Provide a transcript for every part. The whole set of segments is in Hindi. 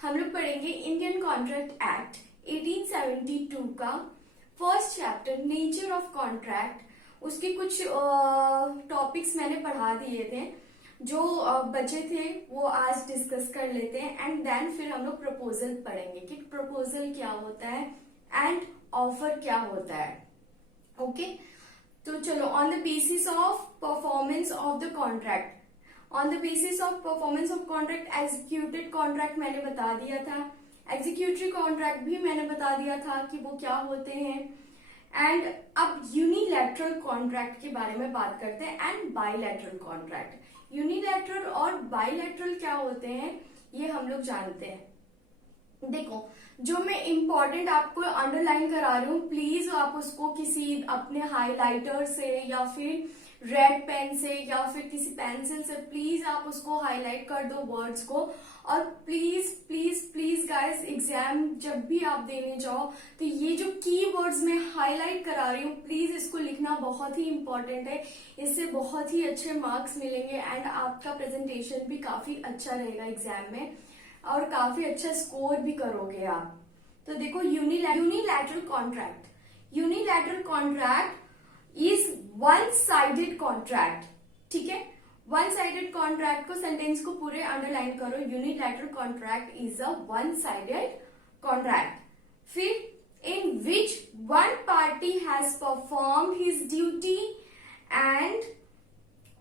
हम लोग पढ़ेंगे इंडियन कॉन्ट्रैक्ट एक्ट 1872 का first chapter nature of contract. उसके कुछ टॉपिक्स मैंने पढ़ा दिए थे, जो बचे थे वो आज डिस्कस कर लेते हैं एंड देन फिर हम लोग प्रपोजल पढ़ेंगे कि प्रपोजल क्या होता है एंड ऑफर क्या होता है। ओके तो चलो, on the basis of performance of the contract, on the basis of performance of contract, executed contract मैंने बता दिया था, एग्जीक्यूटरी कॉन्ट्रैक्ट भी मैंने बता दिया था कि वो क्या होते हैं। एंड अब यूनिलैटरल कॉन्ट्रैक्ट के बारे में बात करते हैं एंड बाइलैटरल कॉन्ट्रैक्ट। यूनिलैटरल और बाइलैटरल क्या होते हैं ये हम लोग जानते हैं। देखो, जो मैं इंपॉर्टेंट आपको अंडरलाइन करा रही हूँ, प्लीज आप उसको किसी अपने हाइलाइटर से या फिर रेड पेन से या फिर किसी पेंसिल से प्लीज आप उसको हाईलाइट कर दो वर्ड्स को। और please please please guys, exam जब भी आप देने जाओ तो ये जो की वर्ड्स मैं हाईलाइट करा रही हूँ, प्लीज इसको लिखना बहुत ही इंपॉर्टेंट है। इससे बहुत ही अच्छे मार्क्स मिलेंगे एंड आपका प्रेजेंटेशन भी काफी अच्छा रहेगा एग्जाम में और काफी अच्छा स्कोर भी करोगे आप। तो देखो, unilateral contract, unilateral contract is one sided contract. ठीक है, वन साइडेड कॉन्ट्रैक्ट को, सेंटेंस को पूरे अंडरलाइन करो। Unilateral contract is a one sided contract. फिर in which one party has performed his duty and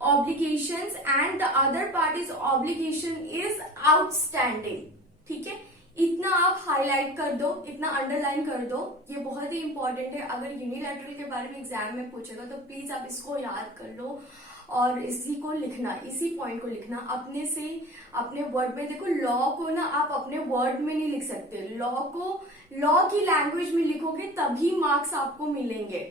obligations and the other party's obligation is outstanding। ठीक है, इतना आप हाईलाइट कर दो, इतना अंडरलाइन कर दो, ये बहुत ही इंपॉर्टेंट है। अगर यूनिलैटरल के बारे में एग्जाम में पूछेगा तो प्लीज आप इसको याद कर लो और इसी को लिखना, इसी पॉइंट को लिखना अपने से, अपने वर्ड में। देखो, लॉ को ना आप अपने वर्ड में नहीं लिख सकते, लॉ को लॉ की लैंग्वेज में लिखोगे तभी मार्क्स आपको मिलेंगे।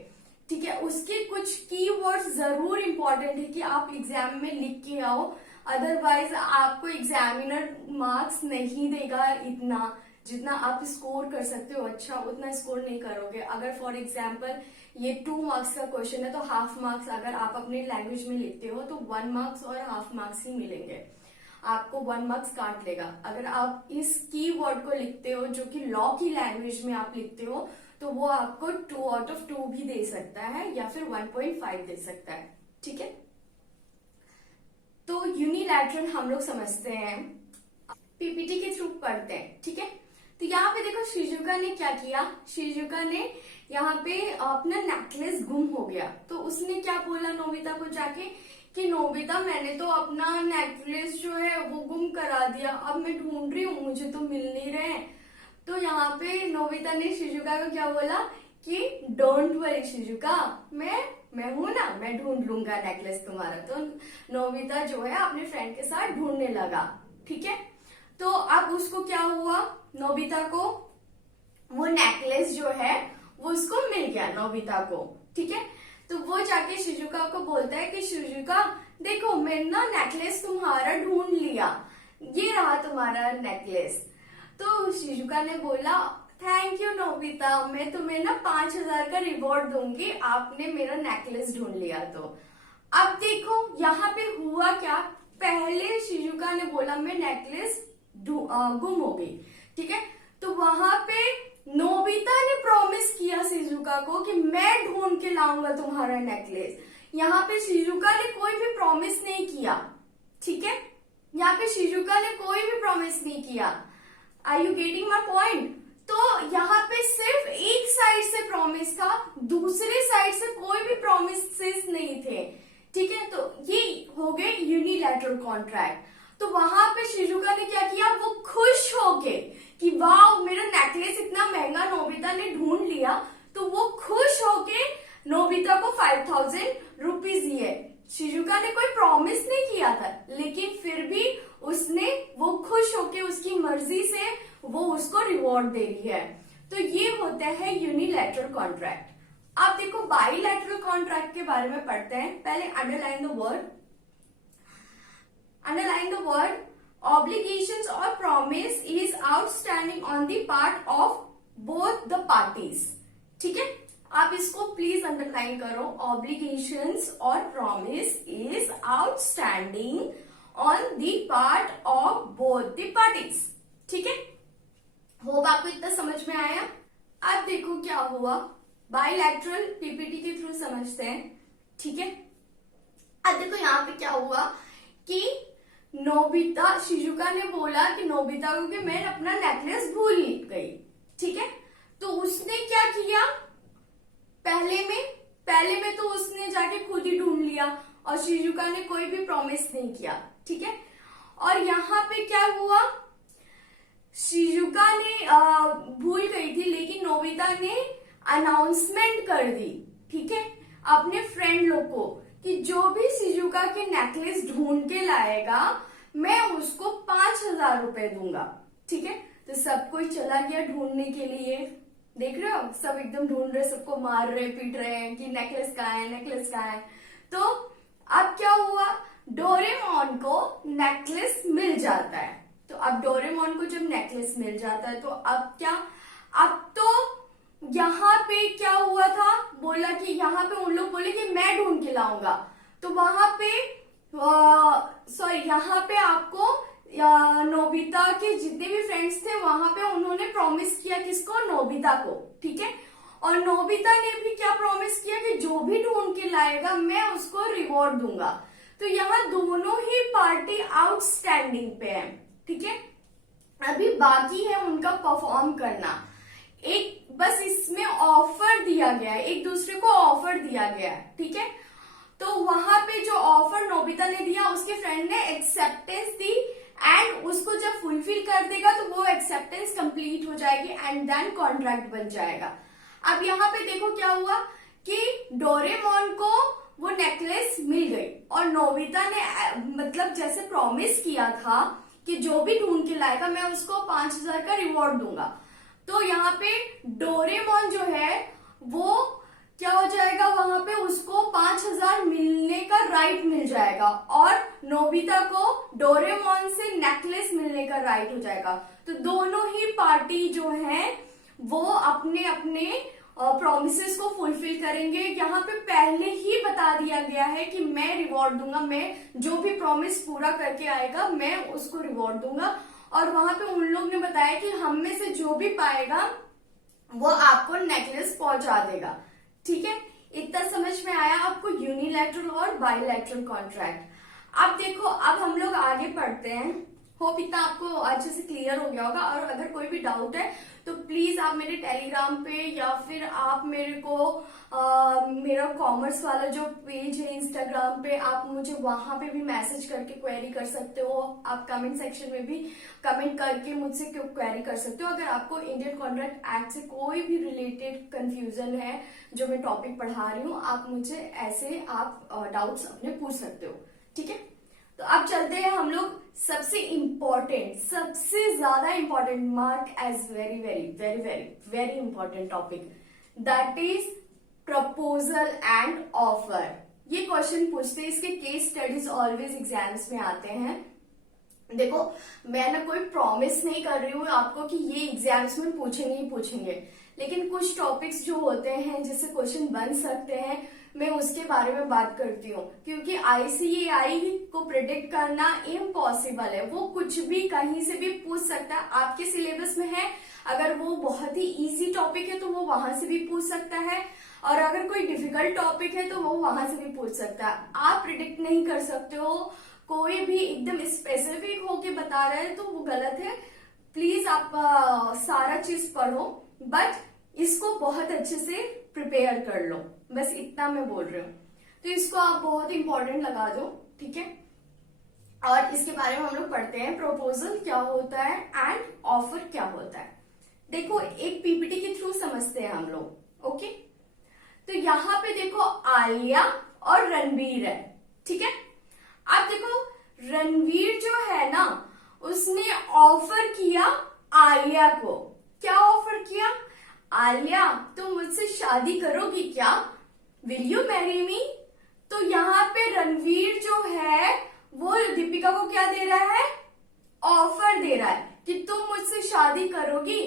ठीक है, उसके कुछ कीवर्ड्स जरूर इंपॉर्टेंट है कि आप एग्जाम में लिख के आओ, अदरवाइज आपको एग्जामिनर मार्क्स नहीं देगा इतना जितना आप स्कोर कर सकते हो। अच्छा, उतना स्कोर नहीं करोगे। अगर फॉर एग्जाम्पल ये 2 मार्क्स का क्वेश्चन है तो हाफ मार्क्स अगर आप अपने लैंग्वेज में लिखते हो तो 1 मार्क्स और हाफ मार्क्स ही मिलेंगे, आपको 1 मार्क्स काट लेगा। अगर आप इस कीवर्ड को लिखते हो जो कि लॉ की लैंग्वेज में आप लिखते हो तो वो आपको 2 आउट ऑफ 2 भी दे सकता है या फिर 1.5 दे सकता है। ठीक है, तो यूनिलैटरल हम लोग समझते हैं, पीपीटी के थ्रू पढ़ते हैं। ठीक है, तो यहाँ पे देखो शिजुका ने क्या किया, शिजुका ने यहाँ पे अपना नेकलेस गुम हो गया तो उसने क्या बोला नोबिता को जाके कि नोबिता, मैंने तो अपना नेकलेस जो है वो गुम करा दिया, अब मैं ढूंढ रही हूँ, मुझे तो मिल नहीं रहे। तो यहाँ पे नोबिता ने शिजुका को क्या बोला कि डोंट वरी शिजुका, मैं हूं ना, मैं ढूंढ लूंगा नेकलेस तुम्हारा। तो नोबिता जो है अपने फ्रेंड के साथ ढूंढने लगा। ठीक है, तो अब उसको क्या हुआ, नोबिता को वो नेकलेस जो है वो उसको मिल गया नोबिता को। ठीक है, तो वो जाके शिजुका को बोलता है कि शिजुका देखो, मैंने ना नेकलेस तुम्हारा ढूंढ लिया, ये रहा तुम्हारा नेकलेस। तो शिजुका ने बोला, थैंक यू नोबिता, मैं तुम्हें ना 5000 का रिवॉर्ड दूंगी, आपने मेरा नेकलेस ढूंढ लिया। तो अब देखो यहाँ पे हुआ क्या, पहले शिजुका ने बोला मैं नेकलेस गुम हो गई। ठीक है, तो वहां पे नोबिता ने प्रॉमिस किया शिजुका को कि मैं ढूंढ के लाऊंगा तुम्हारा नेकलेस। यहाँ पे शिजुका ने कोई भी प्रॉमिस नहीं किया। ठीक है, यहाँ पे शिजुका ने कोई भी प्रॉमिस नहीं किया। Are you getting my point? तो यहाँ पे सिर्फ एक साइड से प्रॉमिस था, दूसरे साइड से कोई भी प्रॉमिसेस नहीं थे। ठीक है, तो ये हो गए यूनिलैटरल कॉन्ट्रैक्ट। तो वहां पे शिजुका ने क्या किया, वो खुश हो गए कि वाह, मेरा नेकलेस इतना महंगा नोबिता ने ढूंढ लिया। तो वो खुश होके नोबिता को 5000 रुपीज दिए। शिजुका ने कोई प्रॉमिस नहीं किया था, लेकिन फिर भी उसने, वो खुश होके उसकी मर्जी से वो उसको रिवॉर्ड दे रही है। तो ये होता है यूनिलैटरल कॉन्ट्रैक्ट। अब देखो, बाइलैटरल कॉन्ट्रैक्ट के बारे में पढ़ते हैं। पहले underline the word, underline the word obligations or promise is outstanding on the part of both the parties। ठीक है, आप इसको प्लीज अंडरलाइन करो, obligations or promise is outstanding on the part of both the parties। ठीक है, होप आपको इतना समझ में आया। अब देखो क्या हुआ, बायलैटरल पीपीटी के थ्रू समझते हैं, ठीक है। अब देखो यहाँ पे क्या हुआ कि नोबिता, शिजुका ने बोला कि नोबिता को कि मैं अपना नेकलेस भूल गई, ठीक है। तो उसने क्या किया, पहले में तो उसने जाके खुद ही ढूंढ लिया और शिजुका ने कोई भी प्रॉमिस नहीं किया, ठीक है। और यहाँ पे क्या हुआ, शिजुका ने भूल गई थी, लेकिन नोबिता ने अनाउंसमेंट कर दी, ठीक है, अपने फ्रेंड लोग को कि जो भी शिजुका के नेकलेस ढूंढ के लाएगा मैं उसको 5,000 रुपए दूंगा, ठीक है। तो सब कोई चला गया ढूंढने के लिए, देख रहे हो सब एकदम ढूंढ रहे, सबको मार रहे पीट रहे हैं कि नेकलेस कहाँ है, नेकलेस कहाँ है। तो अब क्या हुआ, डोरेमोन को नेकलेस मिल जाता है। तो अब डोरेमोन को जब नेकलेस मिल जाता है तो अब क्या, अब तो यहाँ पे क्या हुआ था, बोला कि यहाँ पे उन लोग बोले कि मैं ढूंढ के लाऊंगा। तो वहां पे यहाँ पे आपको नोबिता के जितने भी फ्रेंड्स थे वहां पे उन्होंने प्रॉमिस किया, किसको, नोबिता को, ठीक है। और नोबिता ने भी क्या प्रॉमिस किया कि जो भी ढूंढ के लाएगा मैं उसको रिवॉर्ड दूंगा। तो यहाँ दोनों ही पार्टी आउटस्टैंडिंग पे है, ठीक है। अभी बाकी है उनका परफॉर्म करना, एक बस इसमें ऑफर दिया गया है, एक दूसरे को ऑफर दिया गया है, ठीक है। तो वहां पे जो ऑफर नोबिता ने दिया उसके फ्रेंड ने एक्सेप्टेंस दी, एंड उसको जब फुलफिल कर देगा तो वो एक्सेप्टेंस कंप्लीट हो जाएगी एंड देन कॉन्ट्रैक्ट बन जाएगा। अब यहाँ पे देखो क्या हुआ कि डोरेमोन को वो नेकलेस मिल गई और नोबिता ने मतलब जैसे प्रॉमिस किया था कि जो भी ढूंढ के लाएगा मैं उसको 5,000 का रिवॉर्ड दूंगा। तो यहाँ पे डोरेमोन जो है वो क्या हो जाएगा, वहां पे उसको 5,000 मिलने का राइट मिल जाएगा और नोबिता को डोरेमोन से नेकलेस मिलने का राइट हो जाएगा। तो दोनों ही पार्टी जो है वो अपने अपने प्रॉमिसेस को फुलफिल करेंगे। यहाँ पे पहले ही बता दिया गया है कि मैं रिवॉर्ड दूंगा, मैं जो भी प्रॉमिस पूरा करके आएगा मैं उसको रिवॉर्ड दूंगा। और वहां पे उन लोग ने बताया कि हम में से जो भी पाएगा वो आपको नेकलेस पहुंचा देगा, ठीक है। इतना समझ में आया आपको यूनिलैटरल और बायलैटरल कॉन्ट्रैक्ट। अब देखो, अब हम लोग आगे पढ़ते हैं। होप इतना आपको अच्छे से क्लियर हो गया होगा। और अगर कोई भी डाउट है तो प्लीज आप मेरे टेलीग्राम पे या फिर आप मेरे को मेरा कॉमर्स वाला जो पेज है इंस्टाग्राम पे, आप मुझे वहां पे भी मैसेज करके क्वेरी कर सकते हो। आप कमेंट सेक्शन में भी कमेंट करके मुझसे क्वेरी कर सकते हो। अगर आपको इंडियन कॉन्ट्रैक्ट एक्ट से कोई भी रिलेटेड कंफ्यूजन है जो मैं टॉपिक पढ़ा रही हूँ, आप मुझे ऐसे आप डाउट्स अपने पूछ सकते हो, ठीक है। तो अब चलते हैं हम लोग सबसे इंपॉर्टेंट, सबसे ज्यादा important, mark as very very very very very important topic, that is proposal and offer. ये क्वेश्चन पूछते हैं, इसके केस स्टडीज ऑलवेज एग्जाम्स में आते हैं। देखो, मैं ना कोई प्रॉमिस नहीं कर रही हूँ आपको कि ये एग्जाम्स में पूछेंगे ही पूछेंगे, लेकिन कुछ टॉपिक्स जो होते हैं जिससे क्वेश्चन बन सकते हैं मैं उसके बारे में बात करती हूँ। क्योंकि ICAI को प्रिडिक्ट करना इम्पॉसिबल है, वो कुछ भी कहीं से भी पूछ सकता है। आपके सिलेबस में है, अगर वो बहुत ही इजी टॉपिक है तो वो वहां से भी पूछ सकता है, और अगर कोई डिफिकल्ट टॉपिक है तो वो वहां से भी पूछ सकता है। आप प्रिडिक्ट नहीं कर सकते हो, कोई भी एकदम स्पेसिफिक होके बता रहे हैं तो वो गलत है। प्लीज आप सारा चीज पढ़ो, बट इसको बहुत अच्छे से प्रिपेयर कर लो, बस इतना मैं बोल रही हूँ। तो इसको आप बहुत इंपॉर्टेंट लगा दो, ठीक है। और इसके बारे में हम लोग पढ़ते हैं, प्रपोजल क्या होता है एंड ऑफर क्या होता है। देखो, एक पीपीटी के थ्रू समझते हैं हम लोग, ओके। तो यहाँ पे देखो आलिया और रणवीर है, ठीक है। अब देखो, रणवीर जो है ना उसने ऑफर किया आलिया को। क्या ऑफर किया, आलिया तुम मुझसे शादी करोगी क्या, विल यू मैरी मी। तो यहाँ पे रणवीर जो है वो दीपिका को क्या दे रहा है, ऑफर दे रहा है कि तुम मुझसे शादी करोगी।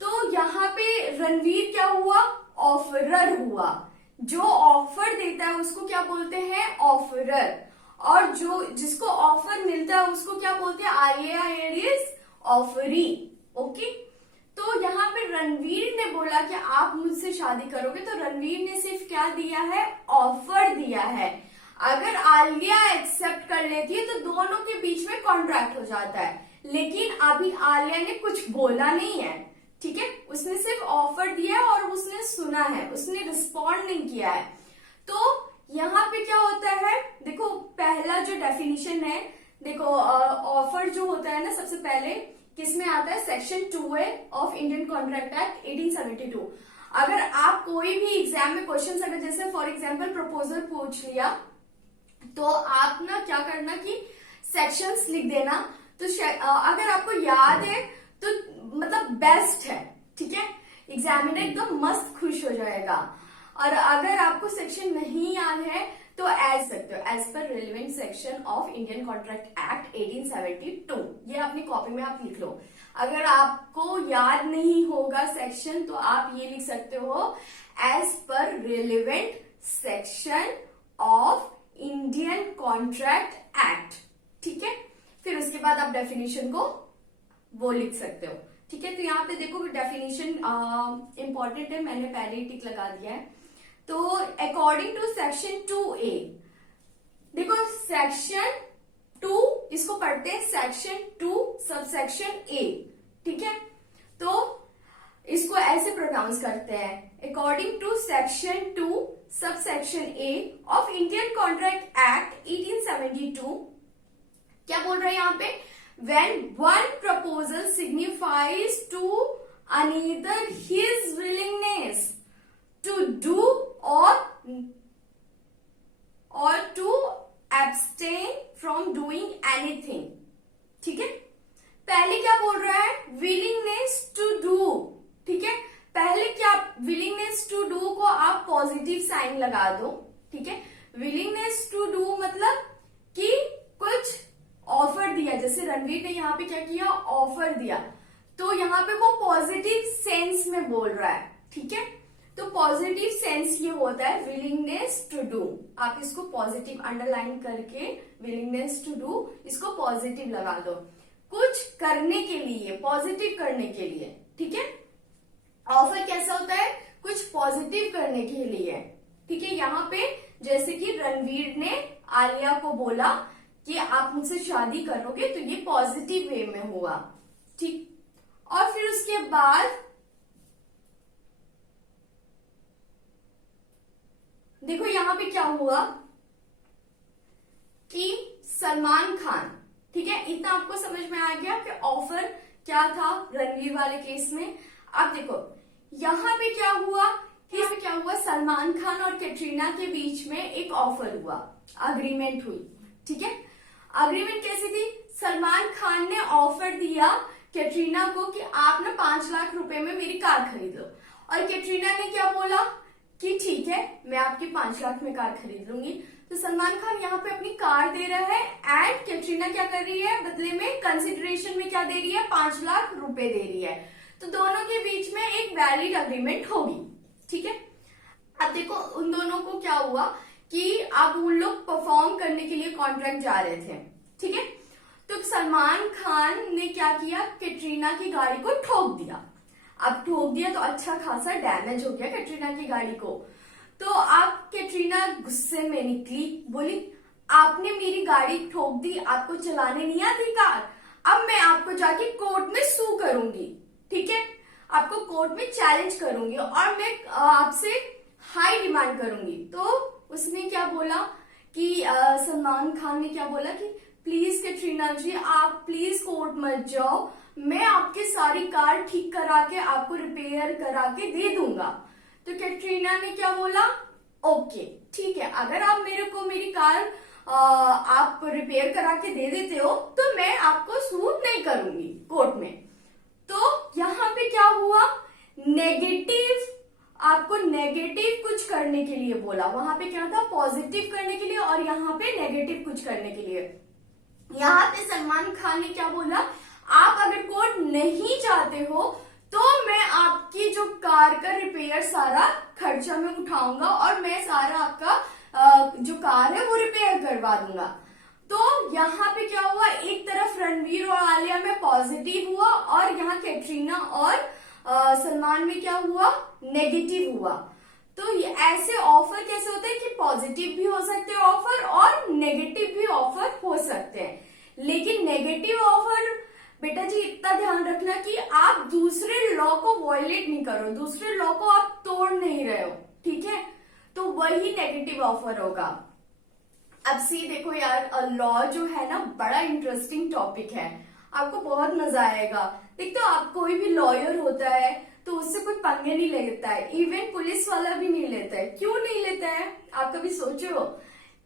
तो यहाँ पे रणवीर क्या हुआ, ऑफरर हुआ। जो ऑफर देता है उसको क्या बोलते हैं, ऑफरर। और जो जिसको ऑफर मिलता है उसको क्या बोलते हैं, IAI इज ऑफरी, ओके। तो यहाँ पे रणवीर ने बोला कि आप मुझसे शादी करोगे, तो रणवीर ने सिर्फ क्या दिया है, ऑफर दिया है। अगर आलिया एक्सेप्ट कर लेती है तो दोनों के बीच में कॉन्ट्रैक्ट हो जाता है, लेकिन अभी आलिया ने कुछ बोला नहीं है, ठीक है, उसने सिर्फ ऑफर दिया है और उसने सुना है, उसने रिस्पॉन्ड नहीं किया है। तो यहाँ पे क्या होता है, देखो पहला जो डेफिनेशन है, देखो ऑफर जो होता है ना, सबसे पहले किसमें आता है, section 2A of Indian contract act 1872। अगर आप कोई भी एग्जाम में क्वेश्चन, अगर जैसे फॉर एग्जाम्पल प्रपोजल पूछ लिया, तो आप ना क्या करना कि सेक्शंस लिख देना। तो अगर आपको याद है तो मतलब बेस्ट है, ठीक है, एग्जामिनर एकदम मस्त खुश हो जाएगा। और अगर आपको सेक्शन नहीं याद है तो एज सकते हो, as per relevant section of Indian contract act 1872, ये अपनी कॉपी में आप लिख लो। अगर आपको याद नहीं होगा सेक्शन तो आप ये लिख सकते हो, as per relevant section of Indian contract act, ठीक है। फिर उसके बाद आप डेफिनेशन को वो लिख सकते हो, ठीक है। तो यहाँ पे देखो डेफिनेशन इंपॉर्टेंट है, मैंने पहले ही टिक लगा दिया है। तो अकॉर्डिंग टू सेक्शन 2A, देखो सेक्शन 2 इसको पढ़ते हैं सेक्शन 2 सबसेक्शन A, ठीक है। तो इसको ऐसे प्रोनाउंस करते हैं, according to section 2 subsection A of Indian contract act 1872, क्या बोल रहे हैं यहाँ पे, when one proposal signifies to another his willingness to do or to abstain from doing anything, ठीक है। पहले क्या बोल रहा है, willingness to do, ठीक है। पहले क्या, willingness to do को आप पॉजिटिव साइन लगा दो, ठीक है। willingness to do मतलब कि कुछ ऑफर दिया, जैसे रणवीर ने यहाँ पे क्या किया, ऑफर दिया, तो यहाँ पे वो पॉजिटिव सेंस में बोल रहा है, ठीक है। तो पॉजिटिव सेंस ये होता है विलिंगनेस टू डू, आप इसको पॉजिटिव अंडरलाइन करके विलिंगनेस टू डू इसको पॉजिटिव लगा दो, कुछ करने के लिए, पॉजिटिव करने के लिए, ठीक है। ऑफर कैसा होता है, कुछ पॉजिटिव करने के लिए, ठीक है। यहाँ पे जैसे कि रणवीर ने आलिया को बोला कि आप मुझसे शादी करोगे, तो ये पॉजिटिव वे में हुआ, ठीक। और फिर उसके बाद देखो यहाँ पे क्या हुआ कि सलमान खान, ठीक है, इतना आपको समझ में आ गया कि ऑफर क्या था रणवीर वाले केस में। अब देखो यहाँ पे क्या हुआ, इसमें क्या हुआ, सलमान खान और कैटरीना के बीच में एक ऑफर हुआ, अग्रीमेंट हुई, ठीक है। अग्रीमेंट कैसी थी, सलमान खान ने ऑफर दिया कैटरीना को कि आप ना 5 लाख रुपए में मेरी कार खरीद लो, और कैटरीना ने क्या बोला कि ठीक है मैं आपकी 5 लाख में कार खरीद लूंगी। तो सलमान खान यहाँ पे अपनी कार दे रहा है एंड कैटरीना क्या कर रही है, बदले में कंसिडरेशन में क्या दे रही है, 5 लाख रुपए दे रही है। तो दोनों के बीच में एक वैलिड अग्रीमेंट होगी, ठीक है। अब देखो उन दोनों को क्या हुआ कि अब उन लोग परफॉर्म करने के लिए कॉन्ट्रैक्ट जा रहे थे, ठीक है। तो सलमान खान ने क्या किया, कैटरीना की गाड़ी को ठोक दिया। अब ठोक दिया तो अच्छा खासा डैमेज हो गया कैटरीना की गाड़ी को। तो अब कैटरीना गुस्से में निकली, बोली आपने मेरी गाड़ी ठोक दी, आपको चलाने नहीं आती कार, अब मैं आपको जाके कोर्ट में सू करूंगी, ठीक है, आपको कोर्ट में चैलेंज करूंगी और मैं आपसे हाई डिमांड करूंगी। तो उसने क्या बोला कि सलमान खान ने क्या बोला कि प्लीज कैटरीना जी आप प्लीज कोर्ट मत जाओ, मैं आपकी सारी कार ठीक करा के आपको रिपेयर करा के दे दूंगा। तो कैटरीना ने क्या बोला, ओके ठीक है, अगर आप मेरे को मेरी कार आप रिपेयर करा के दे देते हो तो मैं आपको सू नहीं करूंगी कोर्ट में। तो यहाँ पे क्या हुआ, नेगेटिव, आपको नेगेटिव कुछ करने के लिए बोला, वहां पे क्या था, पॉजिटिव करने के लिए, और यहाँ पे नेगेटिव कुछ करने के लिए। यहाँ पे सलमान खान ने क्या बोला, आप अगर कोर्ट नहीं जाते हो तो मैं आपकी जो कार का रिपेयर सारा खर्चा में उठाऊंगा और मैं सारा आपका जो कार है वो रिपेयर करवा दूंगा। तो यहाँ पे क्या हुआ, एक तरफ रणवीर और आलिया में पॉजिटिव हुआ और यहाँ कैटरीना और सलमान में क्या हुआ, नेगेटिव हुआ। तो ये ऐसे ऑफर कैसे होते हैं कि पॉजिटिव भी हो सकते हैं ऑफर और नेगेटिव भी ऑफर हो सकते हैं। लेकिन नेगेटिव ऑफर बेटा जी इतना ध्यान रखना कि आप दूसरे लॉ को वायलेट नहीं करो, दूसरे लॉ को आप तोड़ नहीं रहे हो, ठीक है, तो वही नेगेटिव ऑफर होगा। अब सी देखो यार, लॉ जो है ना बड़ा इंटरेस्टिंग टॉपिक है, आपको बहुत मजा आएगा। देख तो आप कोई भी लॉयर होता है तो उससे कोई पंगे नहीं लेता है, इवन पुलिस वाला भी नहीं लेता है। क्यों नहीं लेता है, आप कभी सोचो?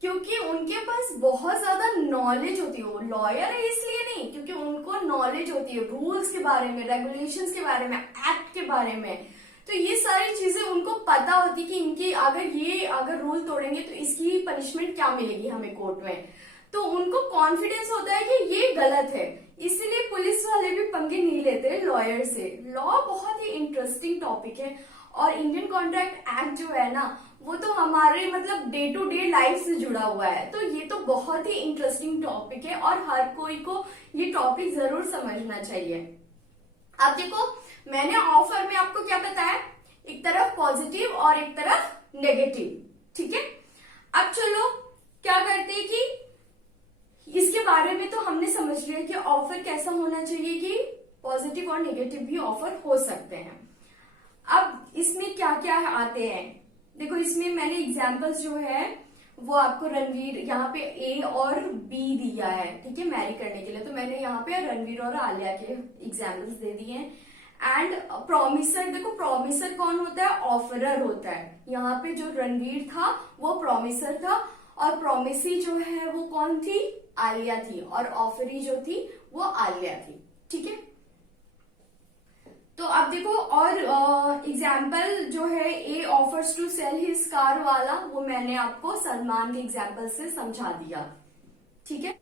क्योंकि उनके पास बहुत ज्यादा नॉलेज होती है। वो लॉयर है इसलिए नहीं, क्योंकि उनको नॉलेज होती है रूल्स के बारे में, रेगुलेशंस के बारे में, एक्ट के बारे में। तो ये सारी चीजें उनको पता होती कि इनकी अगर रूल तोड़ेंगे तो इसकी पनिशमेंट क्या मिलेगी हमें कोर्ट में। तो उनको कॉन्फिडेंस होता है कि ये गलत है, इसीलिए पुलिस वाले भी पंगे नहीं लेते लॉयर से। लॉ बहुत ही इंटरेस्टिंग टॉपिक है और इंडियन कॉन्ट्रैक्ट एक्ट जो है ना वो तो हमारे मतलब डे टू डे लाइफ से जुड़ा हुआ है। तो ये तो बहुत ही इंटरेस्टिंग टॉपिक है और हर कोई को ये टॉपिक जरूर समझना चाहिए। अब देखो मैंने ऑफर में आपको क्या बताया, एक तरफ पॉजिटिव और एक तरफ नेगेटिव, ठीक है। अब चलो क्या करते हैं कि इसके बारे में तो हमने समझ लिया कि ऑफर कैसा होना चाहिए कि पॉजिटिव और नेगेटिव भी ऑफर हो सकते हैं। अब इसमें क्या क्या आते हैं, देखो इसमें मैंने एग्जांपल्स जो है वो आपको रणवीर यहाँ पे ए और बी दिया है, ठीक है, मैरी करने के लिए। तो मैंने यहाँ पे रणवीर और आलिया के एग्जांपल्स दे दिए हैं। एंड प्रोमिसर, देखो प्रोमिसर कौन होता है, ऑफरर होता है। यहाँ पे जो रणवीर था वो प्रोमिसर था और प्रोमिसी जो है वो कौन थी, आलिया थी, और ऑफरी जो थी वो आलिया थी, ठीक है। तो अब देखो और एग्जाम्पल जो है A offers to sell his car वाला, वो मैंने आपको सलमान के एग्जाम्पल से समझा दिया, ठीक है।